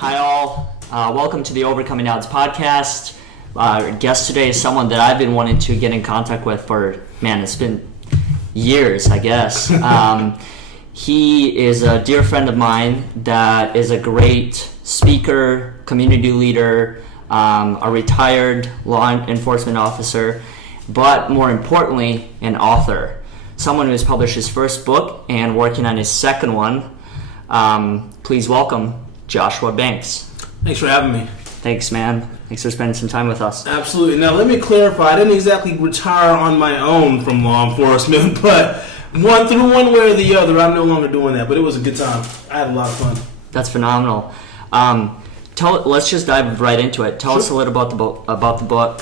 Hi all, welcome to the Overcoming Odds podcast. Our guest today is someone that I've been wanting to get in contact with for, it's been years, I guess. He is a dear friend of mine that is a great speaker, community leader, a retired law enforcement officer, but more importantly, an author. Someone who has published his first book and working on his second one. Please welcome Joshua Banks. Thanks for having me. Thanks, man. Thanks for spending some time with us. Absolutely. Now, let me clarify. I didn't exactly retire on my own from law enforcement, but through one way or the other, I'm no longer doing that. But it was a good time. I had a lot of fun. That's phenomenal. Let's just dive right into it. Tell us a little about the book,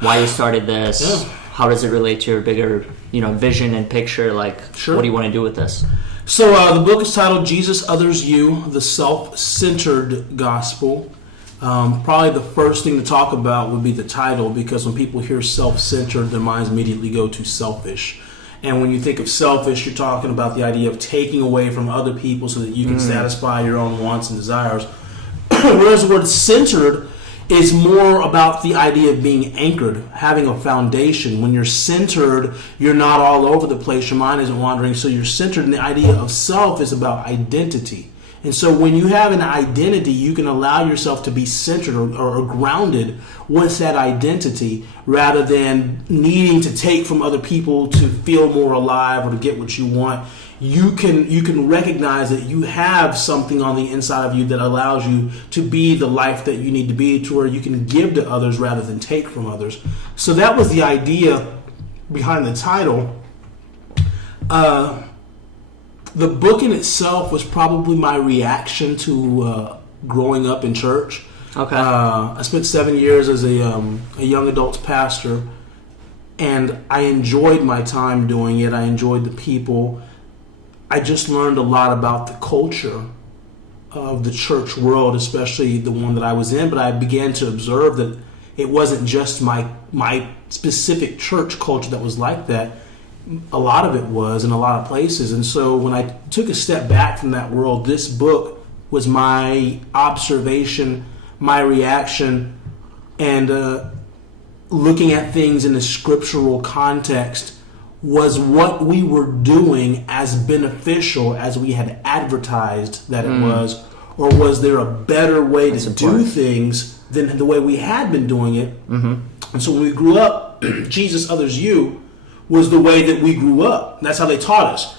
why you started this, how does it relate to your bigger, vision and picture? What do you want to do with this? So the book is titled Jesus, Others, You, the Self-Centered Gospel. Probably the first thing to talk about would be the title, because when people hear self-centered, their minds immediately go to selfish. And when you think of selfish, you're talking about the idea of taking away from other people so that you can satisfy your own wants and desires. Whereas the word centered is more about the idea of being anchored, having a foundation. When you're centered, you're not all over the place, your mind isn't wandering, so you're centered. And the idea of self is about identity. And so when you have an identity, you can allow yourself to be centered or grounded with that identity, rather than needing to take from other people to feel more alive or to get what you want. You can recognize that you have something on the inside of you that allows you to be the life that you need to be, to where you can give to others rather than take from others. So that was the idea behind the title. The book in itself was probably my reaction to growing up in church. Okay. I spent 7 years as a young adults pastor, and I enjoyed my time doing it. I enjoyed the people. I just learned a lot about the culture of the church world, especially the one that I was in, but I began to observe that it wasn't just my specific church culture that was like that. A lot of it was in a lot of places. And so when I took a step back from that world, this book was my observation, my reaction, and looking at things in a scriptural context. Was what we were doing as beneficial as we had advertised that it was, or was there a better way to do things than the way we had been doing it? And so when we grew up, Jesus, Others, You was the way that we grew up. That's how they taught us.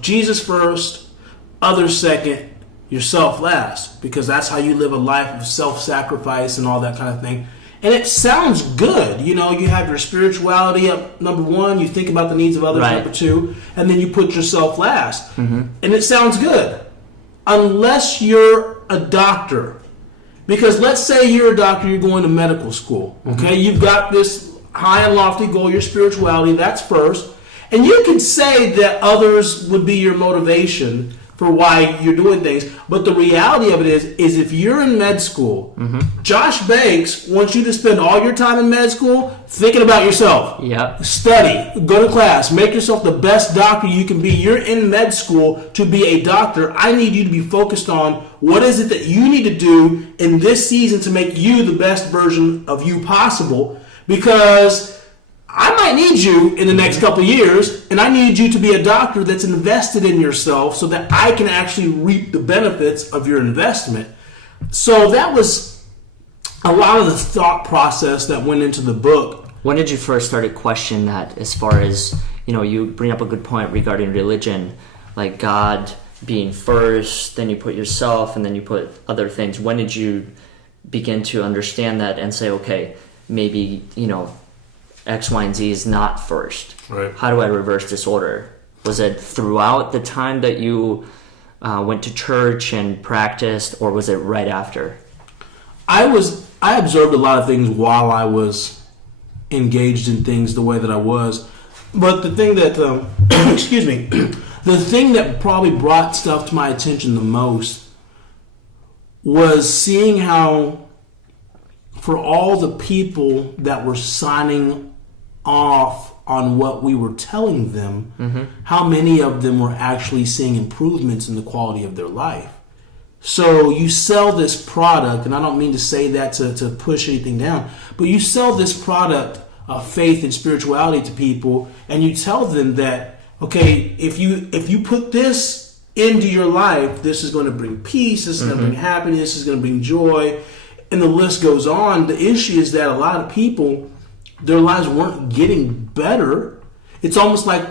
Jesus first, others second, yourself last, because that's how you live a life of self-sacrifice and all that kind of thing. And it sounds good. You have your spirituality up number one, you think about the needs of others number two, and then you put yourself last. And it sounds good. Unless you're a doctor. Because let's say you're a doctor, you're going to medical school. Okay, you've got this high and lofty goal, your spirituality, that's first. And you can say that others would be your motivation for why you're doing things. But the reality of it is if you're in med school, Josh Banks wants you to spend all your time in med school thinking about yourself. Yep. Study, go to class, make yourself the best doctor you can be. You're in med school to be a doctor. I need you to be focused on what is it that you need to do in this season to make you the best version of you possible, because I might need you in the next couple of years, and I need you to be a doctor that's invested in yourself so that I can actually reap the benefits of your investment. So that was a lot of the thought process that went into the book. When did you first start to question that, as far as, you bring up a good point regarding religion, like God being first, then you put yourself, and then you put other things. When did you begin to understand that and say, okay, maybe, X, Y, and Z is not first. Right. How do I reverse this order? Was it throughout the time that you went to church and practiced, or was it right after? I observed a lot of things while I was engaged in things the way that I was. But the thing that, the thing that probably brought stuff to my attention the most was seeing how, for all the people that were signing off on what we were telling them, how many of them were actually seeing improvements in the quality of their life. So you sell this product, and I don't mean to say that to push anything down, but you sell this product of faith and spirituality to people, and you tell them that, okay, if you put this into your life, this is going to bring peace, this is going to bring happiness, this is going to bring joy, and the list goes on. The issue is that a lot of people, their lives weren't getting better. It's almost like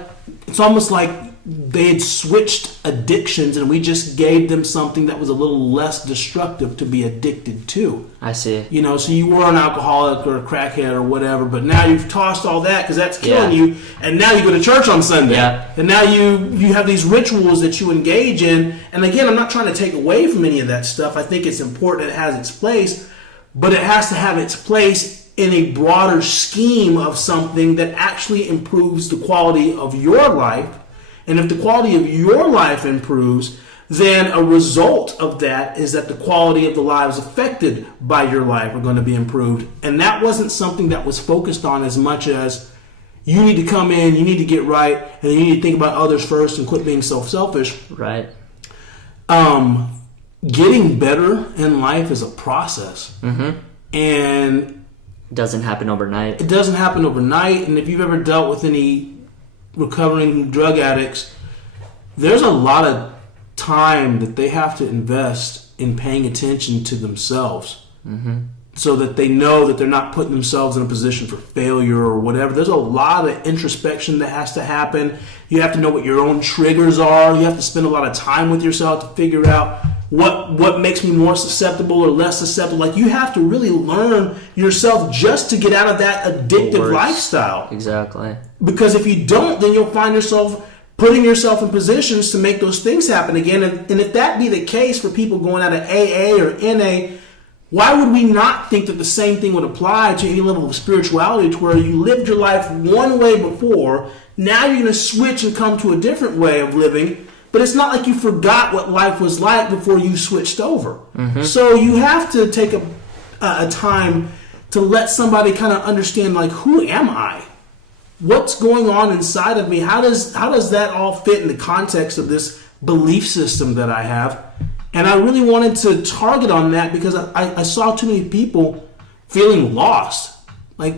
they had switched addictions, and we just gave them something that was a little less destructive to be addicted to. I see. So you were an alcoholic or a crackhead or whatever, but now you've tossed all that because that's killing you, and now you go to church on Sunday. Yeah. And now you have these rituals that you engage in. And again, I'm not trying to take away from any of that stuff. I think it's important, it has its place, but it has to have its place in a broader scheme of something that actually improves the quality of your life. And if the quality of your life improves, then a result of that is that the quality of the lives affected by your life are going to be improved. And that wasn't something that was focused on as much as you need to come in, you need to get right, and you need to think about others first and quit being selfish. Right. Getting better in life is a process. And it doesn't happen overnight. It doesn't happen overnight. And if you've ever dealt with any recovering drug addicts, there's a lot of time that they have to invest in paying attention to themselves, so that they know that they're not putting themselves in a position for failure or whatever. There's a lot of introspection that has to happen. You have to know what your own triggers are. You have to spend a lot of time with yourself to figure out what makes me more susceptible or less susceptible. Like, you have to really learn yourself just to get out of that addictive lifestyle. Exactly. Because if you don't, then you'll find yourself putting yourself in positions to make those things happen again. And if that be the case for people going out of AA or NA, why would we not think that the same thing would apply to any level of spirituality, to where you lived your life one way before, now you're going to switch and come to a different way of living, but it's not like you forgot what life was like before you switched over. So you have to take a time to let somebody kind of understand, like, who am I? What's going on inside of me? How does that all fit in the context of this belief system that I have? And I really wanted to target on that because I saw too many people feeling lost. Like,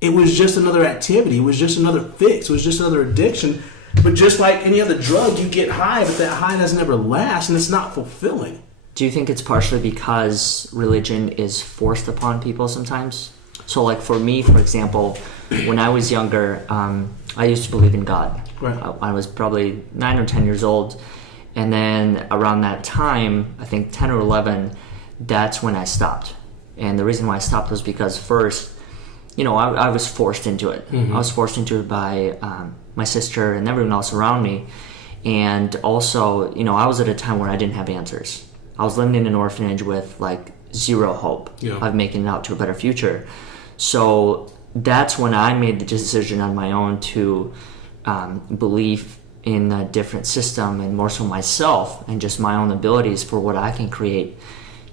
it was just another activity. It was just another fix. It was just another addiction. But just like any other drug, you get high, but that high doesn't ever last, and it's not fulfilling. Do you think it's partially because religion is forced upon people sometimes? So, like, for me, for example, when I was younger, I used to believe in God. Right. I was probably 9 or 10 years old. And then around that time, I think 10 or 11, that's when I stopped. And the reason why I stopped was because first, I was forced into it. I was forced into it by my sister and everyone else around me. And also, I was at a time where I didn't have answers. I was living in an orphanage with, like, zero hope of making it out to a better future. So that's when I made the decision on my own to believe in a different system, and more so myself and just my own abilities for what I can create.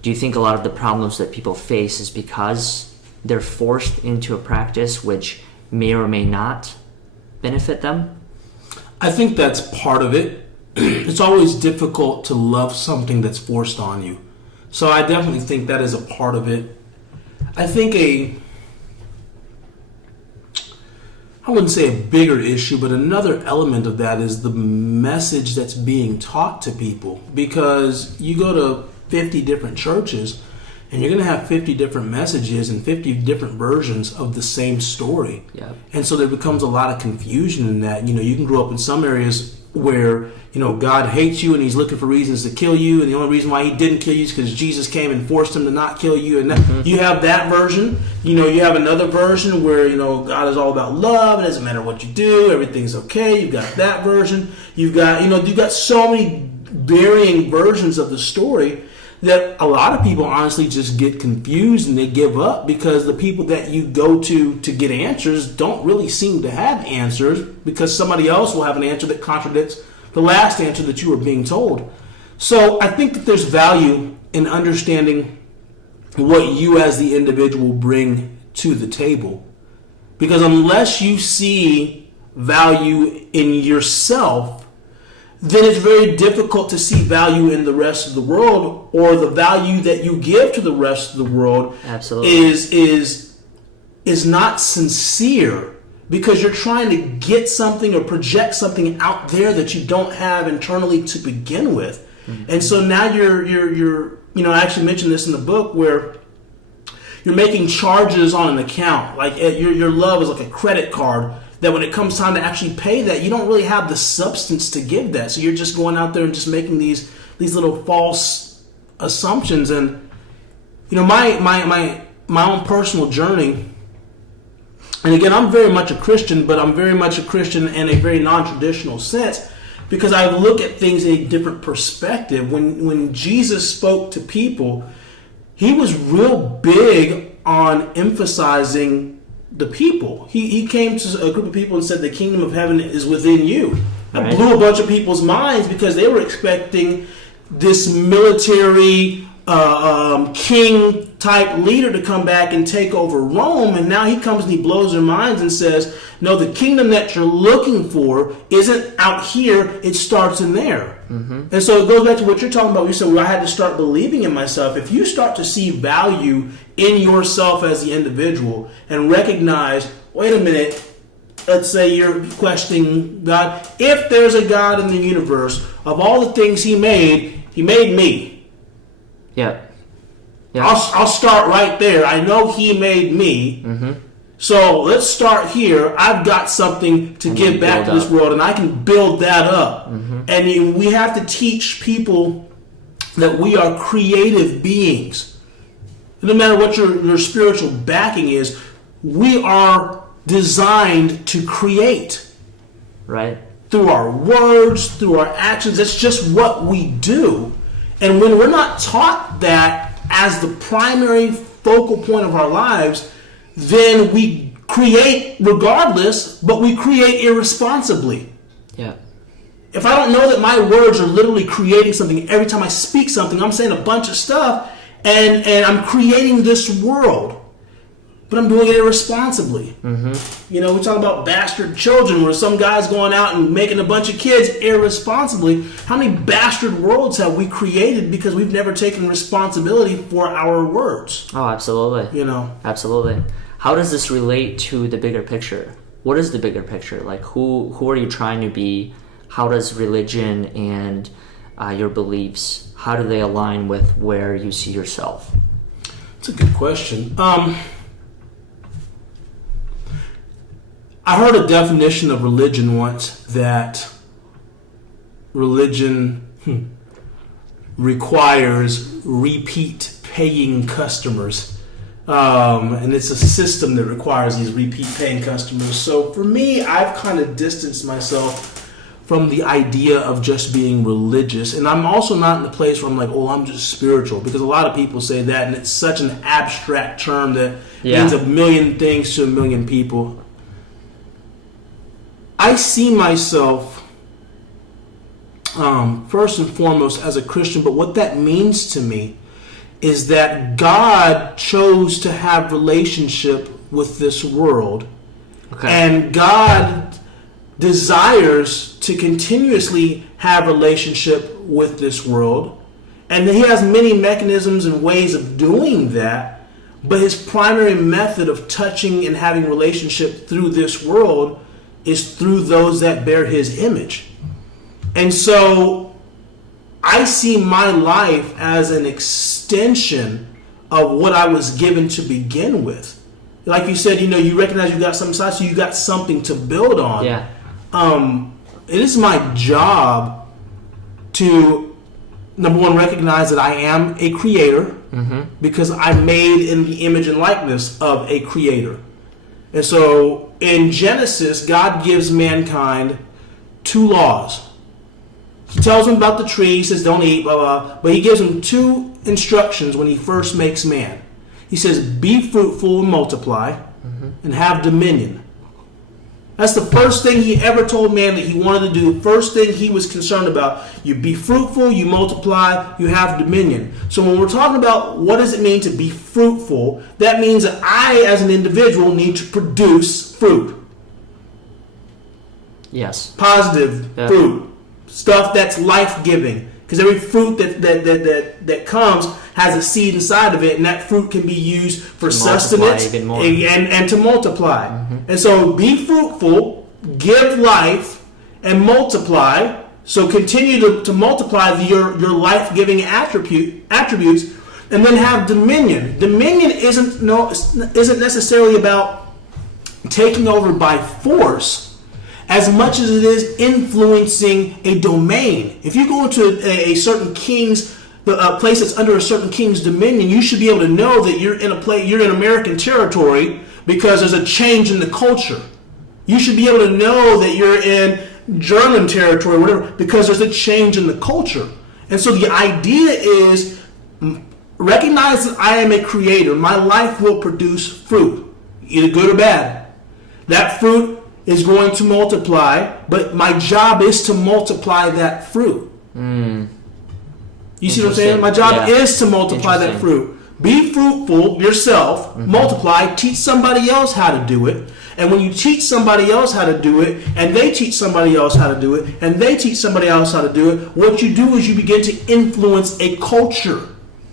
Do you think a lot of the problems that people face is because they're forced into a practice which may or may not benefit them? I think that's part of it. It's always difficult to love something that's forced on you. So I definitely think that is a part of it. I think I wouldn't say a bigger issue, but another element of that is the message that's being taught to people. Because you go to 50 different churches, and you're going to have 50 different messages and 50 different versions of the same story. Yeah. And so there becomes a lot of confusion in that. You can grow up in some areas where, God hates you and he's looking for reasons to kill you, and the only reason why he didn't kill you is because Jesus came and forced him to not kill you. And you have that version. You have another version where, God is all about love. It doesn't matter what you do. Everything's okay. You've got that version. You've got so many varying versions of the story that a lot of people honestly just get confused and they give up, because the people that you go to get answers don't really seem to have answers, because somebody else will have an answer that contradicts the last answer that you were being told. So I think that there's value in understanding what you as the individual bring to the table, because unless you see value in yourself, then it's very difficult to see value in the rest of the world, or the value that you give to the rest of the world Absolutely. is not sincere, because you're trying to get something or project something out there that you don't have internally to begin with. Mm-hmm. And so now you're I actually mentioned this in the book, where you're making charges on an account. Like your love is like a credit card, that when it comes time to actually pay that, you don't really have the substance to give that. So you're just going out there and just making these little false assumptions. And my own personal journey, and again, I'm very much a Christian, but I'm very much a Christian in a very non-traditional sense, because I look at things in a different perspective. When Jesus spoke to people, he was real big on emphasizing the people. He came to a group of people and said, the kingdom of heaven is within you. That Right. blew a bunch of people's minds, because they were expecting this military king type leader to come back and take over Rome. And now he comes and he blows their minds and says, no, the kingdom that you're looking for isn't out here, it starts in there. Mm-hmm. And so it goes back to what you're talking about. You said, well, I had to start believing in myself. If you start to see value in yourself as the individual and recognize, wait a minute, let's say you're questioning God. If there's a God in the universe, of all the things he made me. Yeah. I'll start right there. I know he made me. Mm-hmm. So let's start here. I've got something to give back to this world, and I can build that up. Mm-hmm. And we have to teach people that we are creative beings. No matter what your spiritual backing is, we are designed to create. Right. Through our words, through our actions. That's just what we do. And when we're not taught that as the primary focal point of our lives, then we create regardless, but we create irresponsibly. Yeah. If I don't know that my words are literally creating something, every time I speak something, I'm saying a bunch of stuff, and I'm creating this world, but I'm doing it irresponsibly. Mm-hmm. We talk about bastard children, where some guy's going out and making a bunch of kids irresponsibly. How many bastard worlds have we created because we've never taken responsibility for our words? Oh, absolutely. Absolutely. How does this relate to the bigger picture? What is the bigger picture? Like, who are you trying to be? How does religion and your beliefs, how do they align with where you see yourself? That's a good question. I heard a definition of religion once, that religion requires repeat paying customers. And it's a system that requires these repeat paying customers. So for me, I've kind of distanced myself from the idea of just being religious. And I'm also not in the place where I'm like, oh, I'm just spiritual. Because a lot of people say that, and it's such an abstract term that means a million things to a million people. I see myself first and foremost as a Christian, but what that means to me is that God chose to have relationship with this world, and God desires to continuously have relationship with this world, and He has many mechanisms and ways of doing that, but His primary method of touching and having relationship through this world is through those that bear His image. And so I see my life as an extension of what I was given to begin with. Like you said, you recognize you got something inside, so you got something to build on. Yeah. It is my job to, number one, recognize that I am a creator, because I'm made in the image and likeness of a creator. And so in Genesis, God gives mankind 2 laws. He tells them about the tree. He says, don't eat, blah, blah. But He gives them 2 instructions when He first makes man. He says, be fruitful and multiply, and have dominion. That's the first thing He ever told man that He wanted to do. First thing He was concerned about. You be fruitful, you multiply, you have dominion. So when we're talking about what does it mean to be fruitful, that means that I, as an individual, need to produce fruit. Yes. Positive fruit. stuff that's life-giving. Because every fruit that comes has a seed inside of it, and that fruit can be used for sustenance and to multiply. And so be fruitful, give life, and multiply. So continue to multiply your life-giving attributes, and then have dominion. Dominion isn't necessarily about taking over by force, as much as it is influencing a domain. If you go into a certain king's place that's under a certain king's dominion, you should be able to know that you're in American territory because there's a change in the culture. You should be able to know that you're in German territory, whatever, because there's a change in the culture. And so the idea is recognize that I am a creator. My life will produce fruit, either good or bad. That fruit is going to multiply, but my job is to multiply that fruit. You see what I'm saying? My job is to multiply that fruit. Be fruitful yourself, multiply, teach somebody else how to do it. And when you teach somebody else how to do it, and they teach somebody else how to do it, and they teach somebody else how to do it, what you do is you begin to influence a culture.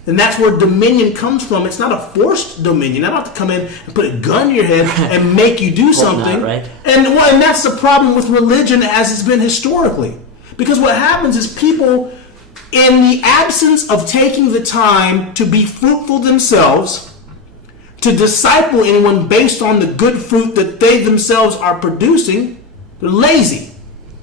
And that's where dominion comes from. It's not a forced dominion. I don't have to come in and put a gun in your head and make you do something. Not, right? And that's the problem with religion as it's been historically. Because what happens is people, in the absence of taking the time to be fruitful themselves, to disciple anyone based on the good fruit that they themselves are producing, they're lazy.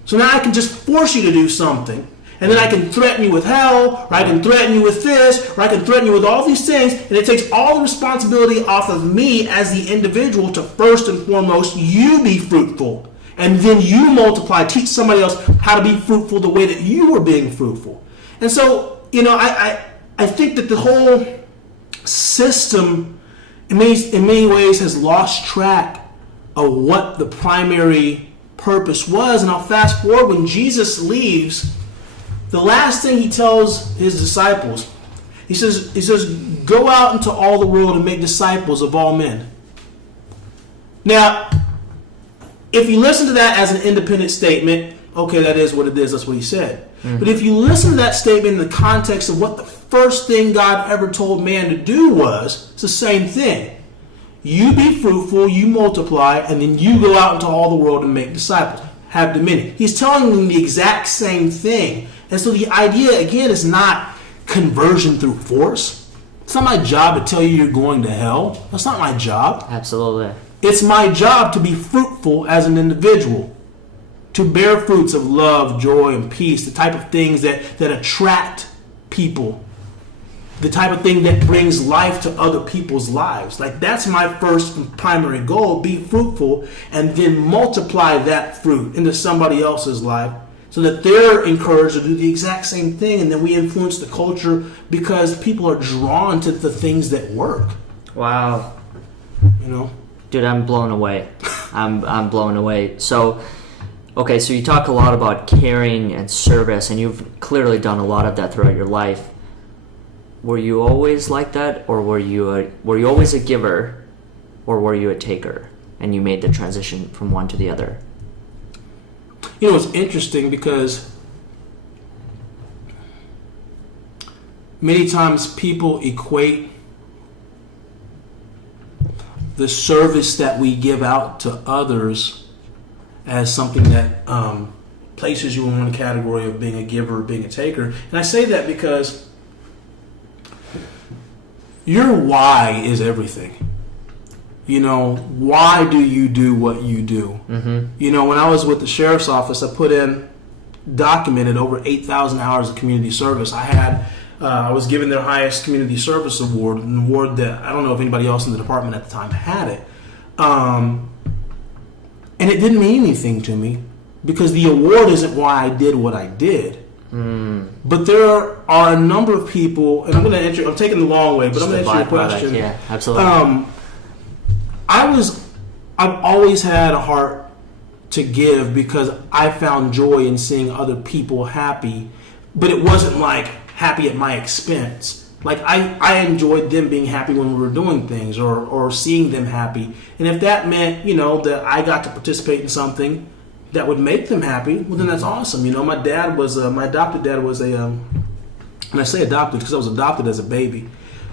So now I can just force you to do something. And then I can threaten you with hell, or I can threaten you with this, or I can threaten you with all these things, and it takes all the responsibility off of me as the individual to first and foremost, you be fruitful. And then you multiply, teach somebody else how to be fruitful the way that you were being fruitful. And so, I think that the whole system, in many ways, has lost track of what the primary purpose was. And I'll fast forward when Jesus leaves. The last thing he tells his disciples, he says, go out into all the world and make disciples of all men. Now, if you listen to that as an independent statement, okay, that is what it is, that's what he said. But if you listen to that statement in the context of what the first thing God ever told man to do was, it's the same thing. You be fruitful, you multiply, and then you go out into all the world and make disciples. Have dominion. He's telling them the exact same thing. And so the idea, again, is not conversion through force. It's not my job to tell you you're going to hell. That's not my job. Absolutely. It's my job to be fruitful as an individual, to bear fruits of love, joy, and peace, the type of things that attract people, the type of thing that brings life to other people's lives. Like, that's my first and primary goal, be fruitful, and then multiply that fruit into somebody else's life so that they're encouraged to do the exact same thing, and then we influence the culture because people are drawn to the things that work. Wow. Dude, I'm blown away. I'm blown away. So, okay, so you talk a lot about caring and service, and you've clearly done a lot of that throughout your life. Were you always like that, or were you always a giver, or were you a taker, and you made the transition from one to the other? It's interesting because many times people equate the service that we give out to others as something that places you in one category of being a giver or being a taker. And I say that because your why is everything. Why do you do what you do? Mm-hmm. When I was with the sheriff's office, I documented over 8,000 hours of community service. I was given their highest community service award, an award that I don't know if anybody else in the department at the time had it. And it didn't mean anything to me because the award isn't why I did what I did. But there are a number of people, and I'm taking the long way, but I'm going to answer your question. Yeah, absolutely. I've always had a heart to give because I found joy in seeing other people happy, but it wasn't like happy at my expense. Like I enjoyed them being happy when we were doing things or seeing them happy. And if that meant, that I got to participate in something, that would make them happy, well, then that's awesome. You know, my adopted dad was and I say adopted because I was adopted as a baby.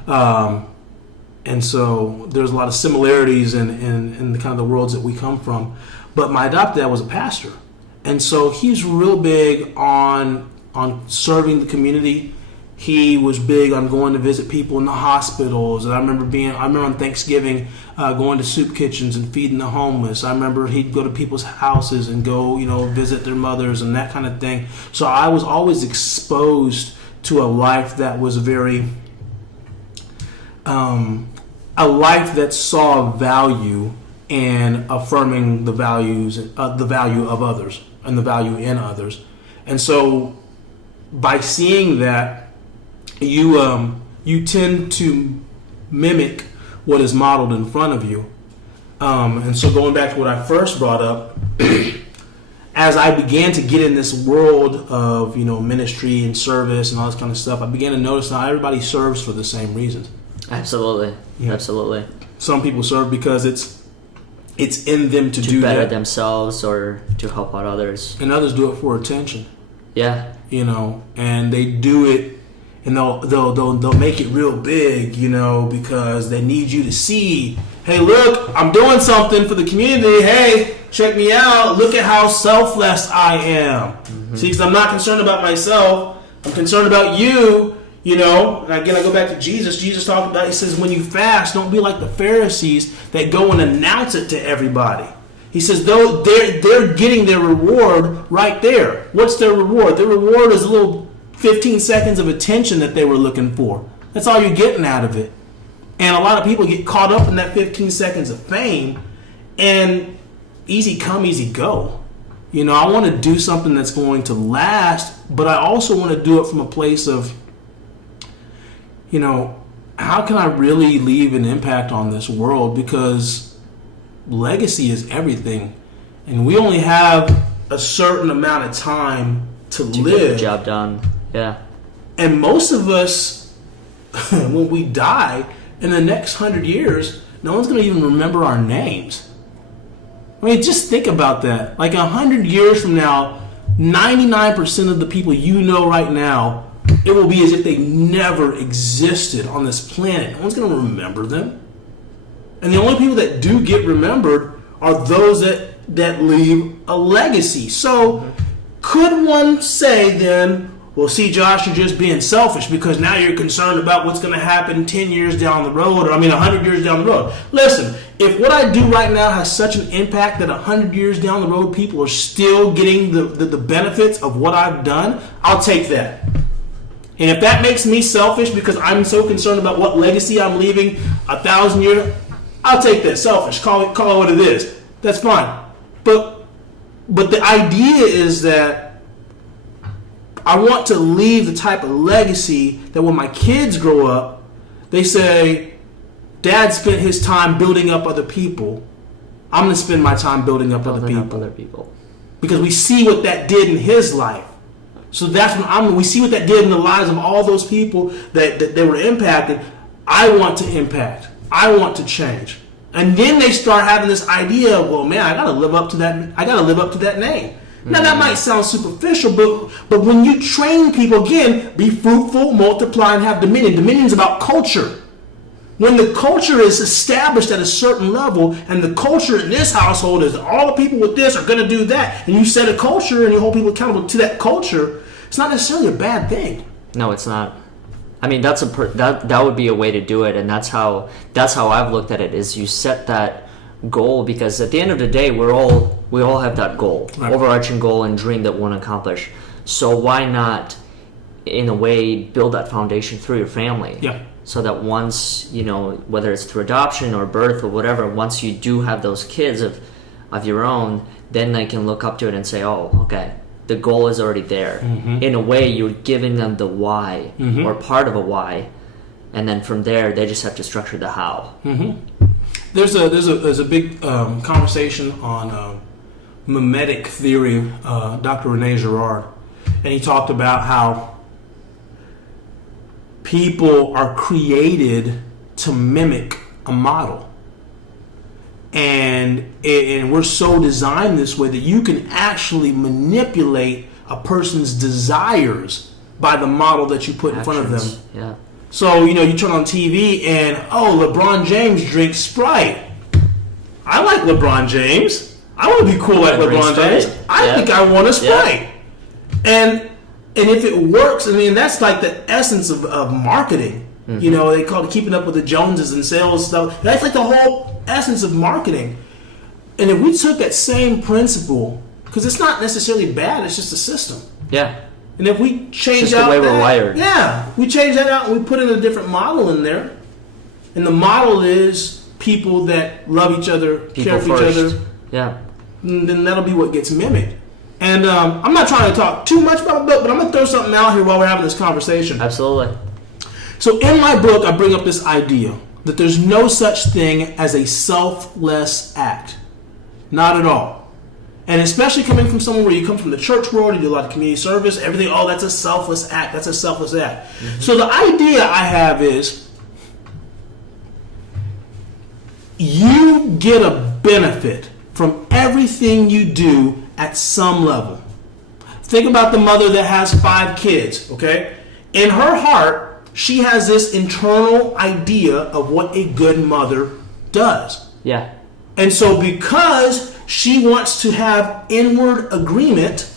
And so there's a lot of similarities in the kind of the worlds that we come from. But my adopted dad was a pastor. And so he's real big on serving the community. He was big on going to visit people in the hospitals. And I remember on Thanksgiving going to soup kitchens and feeding the homeless. I remember he'd go to people's houses and go, visit their mothers and that kind of thing. So I was always exposed to a life that was very, a life that saw value in affirming the value of others and the value in others. And so by seeing that, you tend to mimic what is modeled in front of you. And so going back to what I first brought up, as I began to get in this world of ministry and service and all this kind of stuff, I began to notice not everybody serves for the same reasons. Absolutely. Yeah. Absolutely. Some people serve because it's in them to do better that. themselves or to help out others. And others do it for attention. Yeah. And they do it, and they'll make it real big, because they need you to see, hey, look, I'm doing something for the community. Hey, check me out. Look at how selfless I am. Mm-hmm. See, because I'm not concerned about myself. I'm concerned about you. And again, I go back to Jesus. Jesus talked about, he says, when you fast, don't be like the Pharisees that go and announce it to everybody. He says, though they're getting their reward right there. What's their reward? Their reward is a little 15 seconds of attention that they were looking for. That's all you're getting out of it. And a lot of people get caught up in that 15 seconds of fame, and easy come, easy go. I want to do something that's going to last, but I also want to do it from a place of, how can I really leave an impact on this world? Because legacy is everything. And we only have a certain amount of time to live. Get the job done. Yeah. And most of us, when we die, in the next 100 years, no one's going to even remember our names. I mean, just think about that. Like 100 years from now, 99% of the people right now, it will be as if they never existed on this planet. No one's going to remember them. And the only people that do get remembered are those that leave a legacy. So could one say then, well, see, Josh, you're just being selfish because now you're concerned about what's going to happen 10 years down the road, or 100 years down the road. Listen, if what I do right now has such an impact that 100 years down the road people are still getting the benefits of what I've done, I'll take that. And if that makes me selfish because I'm so concerned about what legacy I'm leaving 1,000 years, I'll take that. Selfish. Call it what it is. That's fine. But the idea is that I want to leave the type of legacy that when my kids grow up, they say, Dad spent his time building up other people. I'm going to spend my time building up other people. Because we see what that did in his life. So that's when we see what that did in the lives of all those people that they were impacted. I want to impact. I want to change. And then they start having this idea of, well, man, I got to live up to that. I got to live up to that name. Mm-hmm. Now that might sound superficial, but when you train people, again, be fruitful, multiply, and have dominion. Dominion is about culture. When the culture is established at a certain level, and the culture in this household is all the people with this are going to do that, and you set a culture and you hold people accountable to that culture, it's not necessarily a bad thing. No, it's not. I mean, that would be a way to do it, and that's how I've looked at it. Is you set that goal, because at the end of the day, we all have that goal, right. Overarching goal and dream that we want to accomplish. So why not, in a way, build that foundation through your family? Yeah. So that once, whether it's through adoption or birth or whatever, once you do have those kids of your own, then they can look up to it and say, oh, okay, the goal is already there. Mm-hmm. In a way, you're giving them the why, mm-hmm. or part of a why, and then from there, they just have to structure the how. Mm-hmm. There's a big conversation on mimetic theory, Dr. Rene Girard, and he talked about how people are created to mimic a model. and we're so designed this way that you can actually manipulate a person's desires by the model that you put in front of them. Yeah. So, you turn on TV and, LeBron James drinks Sprite. I like LeBron James. I want to be cool like LeBron James. I think I want a Sprite. And if it works, that's like the essence of marketing. Mm-hmm. They call it keeping up with the Joneses and sales stuff. That's like the whole essence of marketing. And if we took that same principle, because it's not necessarily bad, it's just a system. Yeah. And if we change just out the way we're wired. Yeah, we change that out and we put in a different model in there. And the model is people that love each other, care for each other. Yeah. And then that'll be what gets mimicked. And I'm not trying to talk too much about the book, but I'm going to throw something out here while we're having this conversation. Absolutely. So in my book, I bring up this idea that there's no such thing as a selfless act. Not at all. And especially coming from someone where you come from the church world, you do a lot of community service, everything, that's a selfless act. That's a selfless act. Mm-hmm. So the idea I have is you get a benefit from everything you do at some level. Think about the mother that has 5 kids, okay? In her heart, she has this internal idea of what a good mother does. Yeah. And so because she wants to have inward agreement,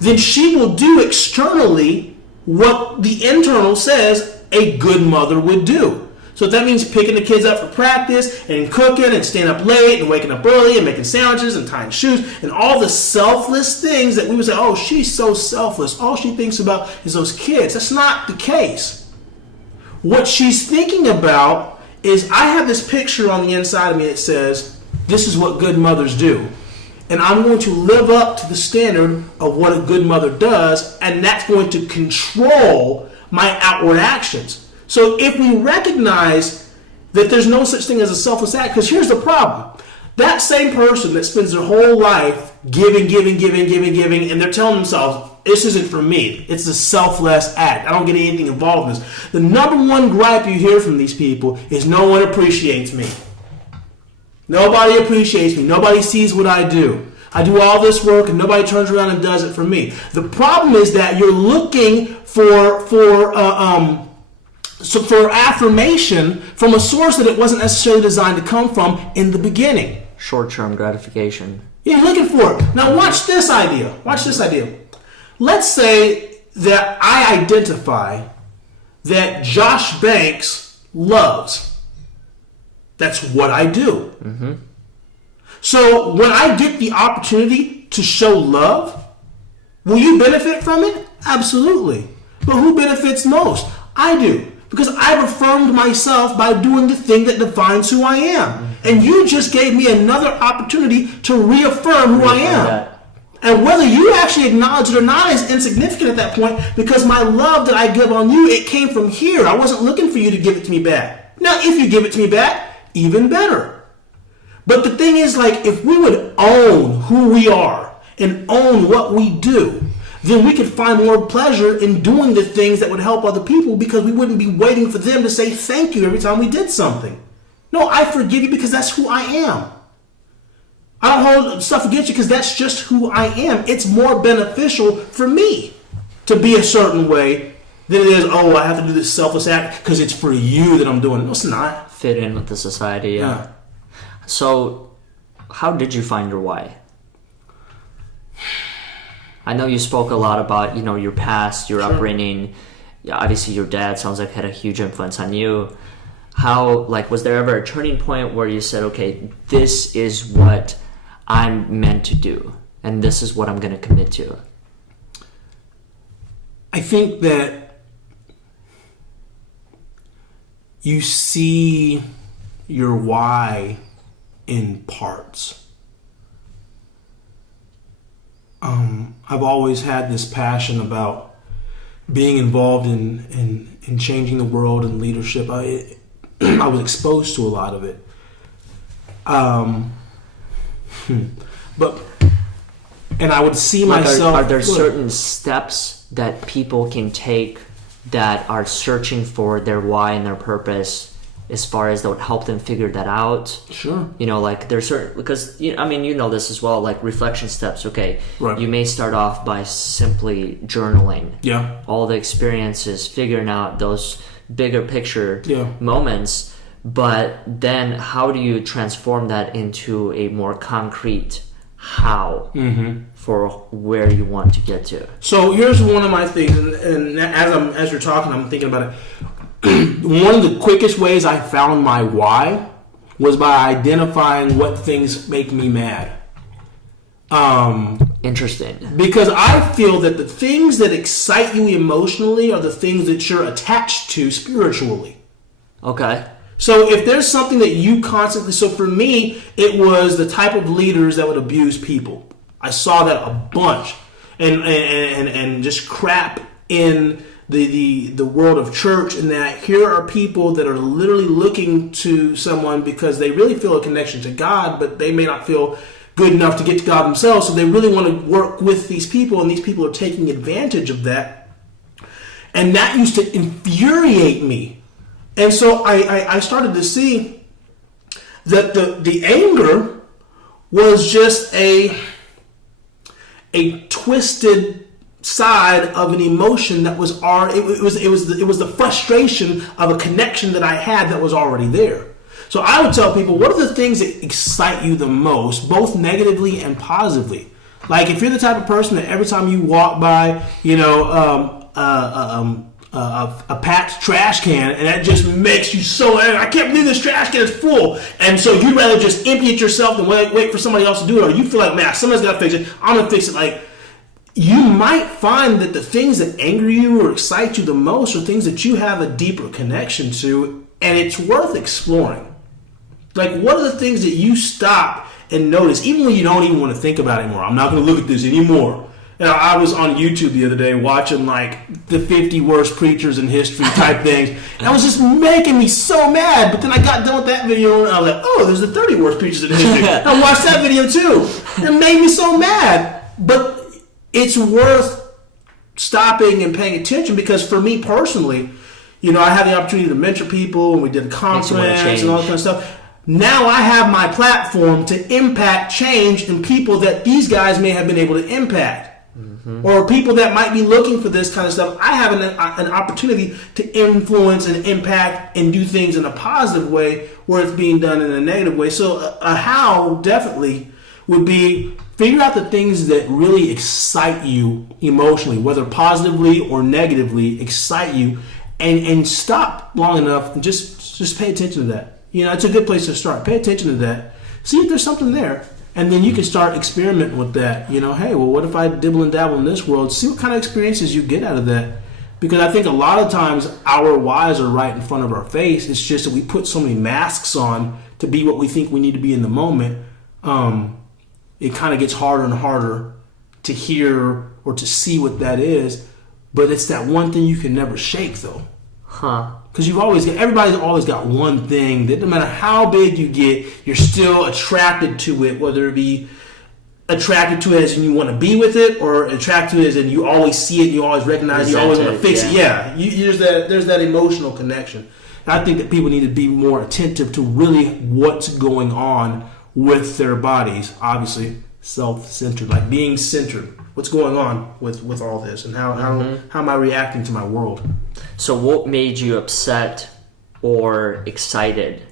then she will do externally what the internal says a good mother would do. So that means picking the kids up for practice and cooking and staying up late and waking up early and making sandwiches and tying shoes and all the selfless things that we would say, oh, she's so selfless. All she thinks about is those kids. That's not the case. What she's thinking about is I have this picture on the inside of me that says, this is what good mothers do. And I'm going to live up to the standard of what a good mother does, and that's going to control my outward actions. So if we recognize that there's no such thing as a selfless act, because here's the problem. That same person that spends their whole life giving, and they're telling themselves, this isn't for me. It's a selfless act. I don't get anything involved in this. The number one gripe you hear from these people is no one appreciates me. Nobody appreciates me. Nobody sees what I do. I do all this work and nobody turns around and does it for me. The problem is that you're looking for affirmation from a source that it wasn't necessarily designed to come from in the beginning. Short-term gratification. You're looking for it. Now watch this idea. Let's say that I identify that Josh Banks loves. That's what I do. Mm-hmm. So when I get the opportunity to show love, will you benefit from it? Absolutely. But who benefits most? I do. Because I've affirmed myself by doing the thing that defines who I am. Mm-hmm. And you just gave me another opportunity to reaffirm who I am. That. And whether you actually acknowledge it or not is insignificant at that point, because my love that I give on you, it came from here. I wasn't looking for you to give it to me back. Now, if you give it to me back, even better. But the thing is, if we would own who we are and own what we do, then we could find more pleasure in doing the things that would help other people, because we wouldn't be waiting for them to say thank you every time we did something. No, I forgive you because that's who I am. I don't hold stuff against you because that's just who I am. It's more beneficial for me to be a certain way than it is, I have to do this selfless act because it's for you that I'm doing it. No, it's not. Fit in with the society, yeah. So, how did you find your why? I know you spoke a lot about, your past, your upbringing. Yeah, obviously, your dad sounds like had a huge influence on you. How, was there ever a turning point where you said, okay, this is what I'm meant to do, and this is what I'm going to commit to? I think that you see your why in parts. I've always had this passion about being involved in changing the world and leadership. I was exposed to a lot of it. And I would see myself... Are there certain steps that people can take that are searching for their why and their purpose as far as that would help them figure that out. Sure. Like there's certain, because this as well, like reflection steps. Okay, right. You may start off by simply journaling. Yeah. All the experiences, figuring out those bigger picture yeah. moments, but then how do you transform that into a more concrete how for where you want to get to? So here's one of my things, and as you're talking, I'm thinking about it. One of the quickest ways I found my why was by identifying what things make me mad. Interesting. Because I feel that the things that excite you emotionally are the things that you're attached to spiritually. Okay. So if there's something that you constantly... So for me, it was the type of leaders that would abuse people. I saw that a bunch. And just crap in the world of church, in that here are people that are literally looking to someone because they really feel a connection to God, but they may not feel good enough to get to God themselves, so they really want to work with these people, and these people are taking advantage of that. And that used to infuriate me. And so I started to see that the anger was just a twisted side of an emotion that was it was the frustration of a connection that I had that was already there. So I would tell people, what are the things that excite you the most, both negatively and positively? Like if you're the type of person that every time you walk by, a packed trash can, and that just makes you so angry. I can't believe this trash can is full. And so you'd rather just empty it yourself than wait for somebody else to do it. Or you feel like, man, somebody's got to fix it. I'm going to fix it. Like, you might find that the things that anger you or excite you the most are things that you have a deeper connection to, and it's worth exploring. Like, what are the things that you stop and notice, even when you don't even want to think about it anymore? I'm not going to look at this anymore. I was on YouTube the other day watching like the 50 worst preachers in history type things. And it was just making me so mad. But then I got done with that video and I was like, oh, there's the 30 worst preachers in history. And I watched that video too. It made me so mad. But it's worth stopping and paying attention, because for me personally, I had the opportunity to mentor people, and we did a conference and all that kind of stuff. Now I have my platform to impact change in people that these guys may have been able to impact. Or people that might be looking for this kind of stuff. I have an opportunity to influence and impact and do things in a positive way where it's being done in a negative way. So a how definitely would be figure out the things that really excite you emotionally, whether positively or negatively excite you, and stop long enough and just pay attention to that. It's a good place to start. Pay attention to that. See if there's something there. And then you can start experimenting with that. Hey, well, what if I dibble and dabble in this world? See what kind of experiences you get out of that. Because I think a lot of times our whys are right in front of our face. It's just that we put so many masks on to be what we think we need to be in the moment. It kind of gets harder and harder to hear or to see what that is. But it's that one thing you can never shake, though. Huh. Because everybody's always got one thing that no matter how big you get, you're still attracted to it, whether it be attracted to it as in you want to be with it, or attracted to it as in you always see it, you always recognize it, you always want to fix it. Yeah, there's that emotional connection. And I think that people need to be more attentive to really what's going on with their bodies. Obviously, self-centered, like being centered. What's going on with all this, and how am I reacting to my world? So what made you upset or excited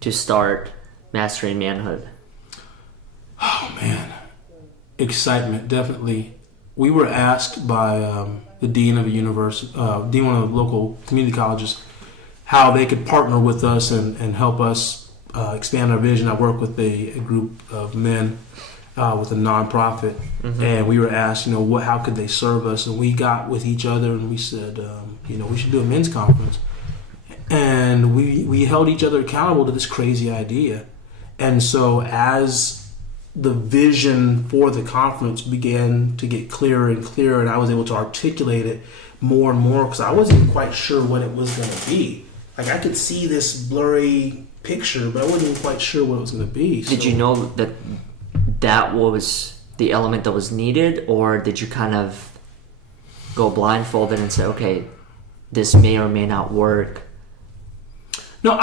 to start Mastering Manhood? Oh, man. Excitement, definitely. We were asked by the dean of a university, dean of one of the local community colleges, how they could partner with us and help us expand our vision. I work with a group of men with a nonprofit, and we were asked, how could they serve us? And we got with each other and we said, we should do a men's conference. And we held each other accountable to this crazy idea. And so as the vision for the conference began to get clearer and clearer, and I was able to articulate it more and more, because I wasn't quite sure what it was going to be. Like, I could see this blurry picture, but I wasn't even quite sure what it was going to be. Did you know that was the element that was needed, or did you kind of go blindfolded and say, okay, this may or may not work? No,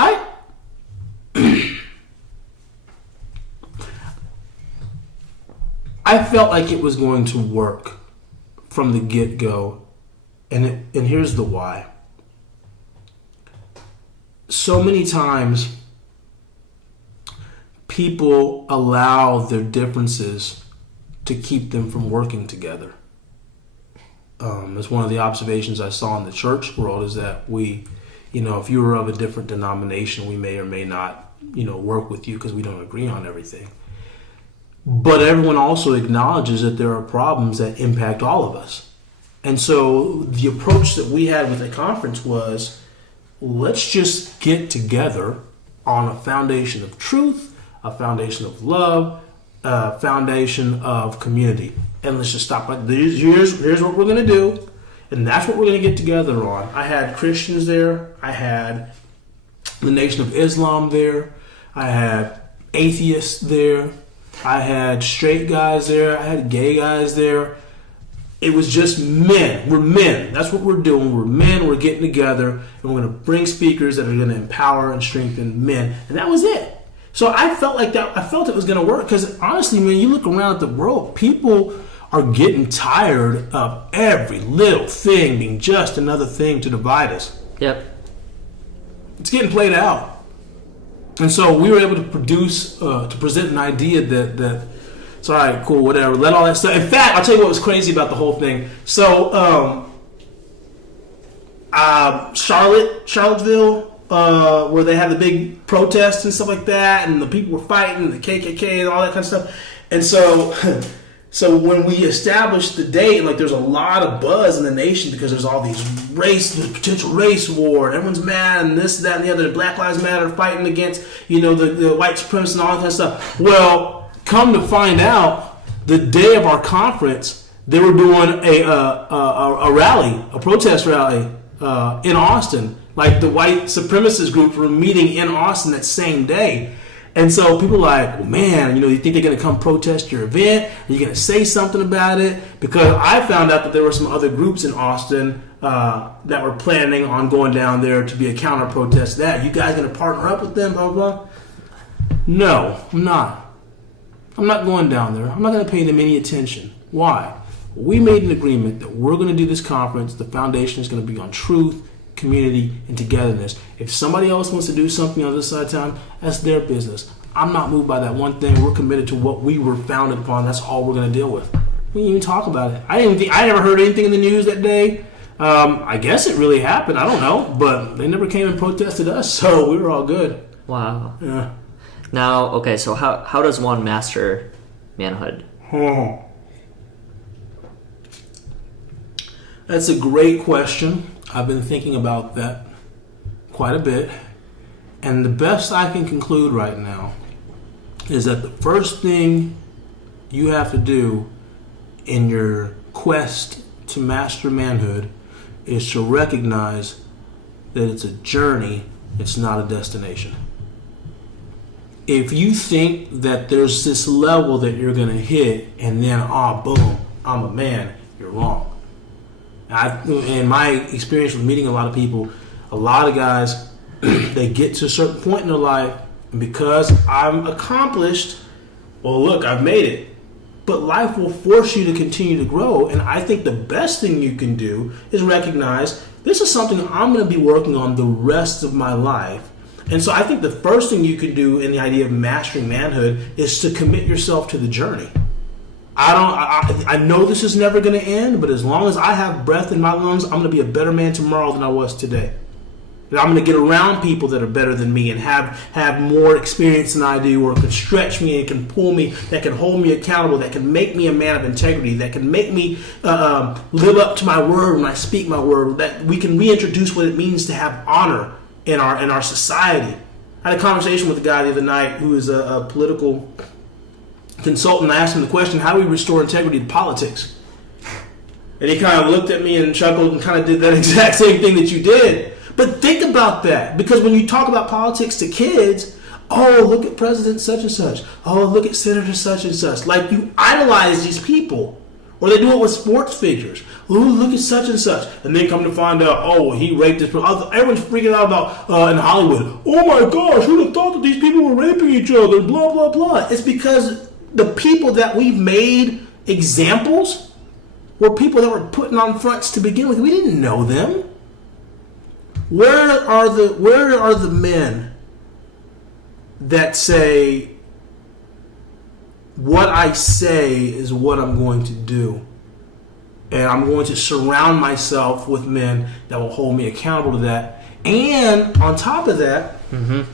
I felt like it was going to work from the get-go, and here's the why. So many times, people allow their differences to keep them from working together. It's one of the observations I saw in the church world is that we, if you were of a different denomination, we may or may not, work with you because we don't agree on everything. But everyone also acknowledges that there are problems that impact all of us. And so the approach that we had with the conference was, let's just get together on a foundation of truth, a foundation of love, a foundation of community. And let's just stop. Here's what we're going to do. And that's what we're going to get together on. I had Christians there. I had the Nation of Islam there. I had atheists there. I had straight guys there. I had gay guys there. It was just men. We're men. That's what we're doing. We're men. We're getting together. And we're going to bring speakers that are going to empower and strengthen men. And that was it. So I felt like that. I felt it was going to work. Because honestly, man, you look around at the world, people are getting tired of every little thing being just another thing to divide us. Yep. It's getting played out. And so we were able to present an idea that it's all right, cool, whatever. Let all that stuff. In fact, I'll tell you what was crazy about the whole thing. So, Charlottesville, where they had the big protests and stuff like that, and the people were fighting, the KKK and all that kind of stuff. And so when we established the date, like there's a lot of buzz in the nation because there's all these potential race war, and everyone's mad, and this, that, and the other. Black Lives Matter fighting against, the white supremacists and all that kind of stuff. Well, come to find out, the day of our conference, they were doing a rally, a protest rally in Austin. Like the white supremacist groups were meeting in Austin that same day. And so people are like, well, man, you think they're going to come protest your event? Are you going to say something about it? Because I found out that there were some other groups in Austin that were planning on going down there to be a counter protest to that. You guys going to partner up with them, blah, blah, blah? No, I'm not. I'm not going down there. I'm not going to pay them any attention. Why? We made an agreement that we're going to do this conference. The foundation is going to be on truth, community, and togetherness. If somebody else wants to do something on this side of town, that's their business. I'm not moved by that one thing. We're committed to what we were founded upon. That's all we're going to deal with. We didn't even talk about it. I never heard anything in the news that day. I guess it really happened. I don't know. But they never came and protested us, so we were all good. Wow. Yeah. Now, okay, so how does one master manhood? That's a great question. I've been thinking about that quite a bit. And the best I can conclude right now is that the first thing you have to do in your quest to master manhood is to recognize that it's a journey, it's not a destination. If you think that there's this level that you're going to hit and then, boom, I'm a man, you're wrong. In my experience with meeting a lot of people, a lot of guys, they get to a certain point in their life, and because I'm accomplished, well, look, I've made it. But life will force you to continue to grow, and I think the best thing you can do is recognize this is something I'm going to be working on the rest of my life. And so I think the first thing you can do in the idea of mastering manhood is to commit yourself to the journey. I know this is never going to end, but as long as I have breath in my lungs, I'm going to be a better man tomorrow than I was today. And I'm going to get around people that are better than me and have more experience than I do, or can stretch me and can pull me, that can hold me accountable, that can make me a man of integrity, that can make me live up to my word when I speak my word, that we can reintroduce what it means to have honor in our society. I had a conversation with a guy the other night who is a political consultant. I asked him the question, how do we restore integrity to politics? And he kind of looked at me and chuckled and kind of did that exact same thing that you did. But think about that, because when you talk about politics to kids, oh, look at President such and such. Oh, look at Senator such and such. Like, you idolize these people. Or they do it with sports figures. Ooh, look at such and such. And then come to find out, oh, he raped this person. Everyone's freaking out about in Hollywood. Oh my gosh, who'd have thought that these people were raping each other? Blah, blah, blah. It's because the people that we've made examples were people that were putting on fronts to begin with. We didn't know them. Where are the men that say, what I say is what I'm going to do? And I'm going to surround myself with men that will hold me accountable to that. And on top of that, I'm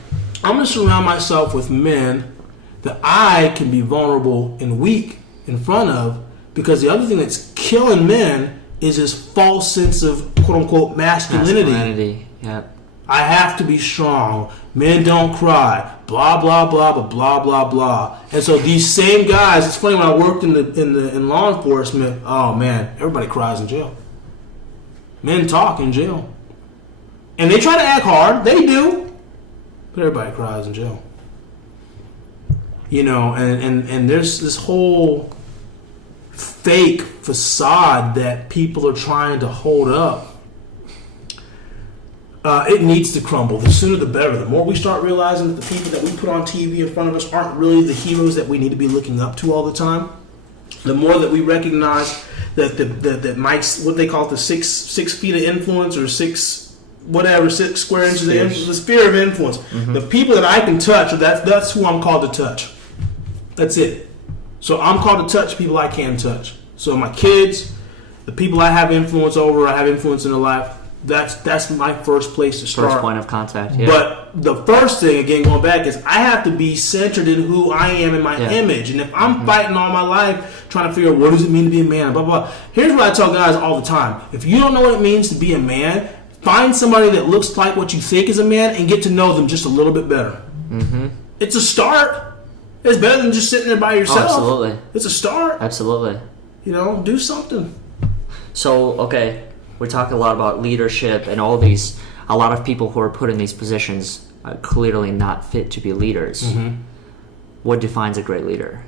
going to surround myself with men that I can be vulnerable and weak in front of, because the other thing that's killing men is this false sense of quote-unquote masculinity. Yep. I have to be strong. Men don't cry. Blah blah blah blah blah blah blah. And so these same guys. It's funny, when I worked in law enforcement. Oh man, everybody cries in jail. Men talk in jail, and they try to act hard. They do, but everybody cries in jail. You know, and there's this whole fake facade that people are trying to hold up. It needs to crumble. The sooner the better. The more we start realizing that the people that we put on TV in front of us aren't really the heroes that we need to be looking up to all the time. The more that we recognize that Mike's, what they call it, the six feet of influence, or six square inches of influence, the sphere of influence. The people that I can touch, that's who I'm called to touch. That's it. So I'm called to touch people I can touch. So my kids, the people I have influence over, I have influence in their life. That's my first place to start. First point of contact. Yeah. But the first thing, again, going back, is I have to be centered in who I am in my image. And if I'm fighting all my life trying to figure out what does it mean to be a man, blah, blah, blah. Here's what I tell guys all the time. If you don't know what it means to be a man, find somebody that looks like what you think is a man and get to know them just a little bit better. It's a start. It's better than just sitting there by yourself. Oh, absolutely. It's a start. Absolutely. You know, do something. So, okay, we talk a lot about leadership and all these. A lot of people who are put in these positions are clearly not fit to be leaders. What defines a great leader?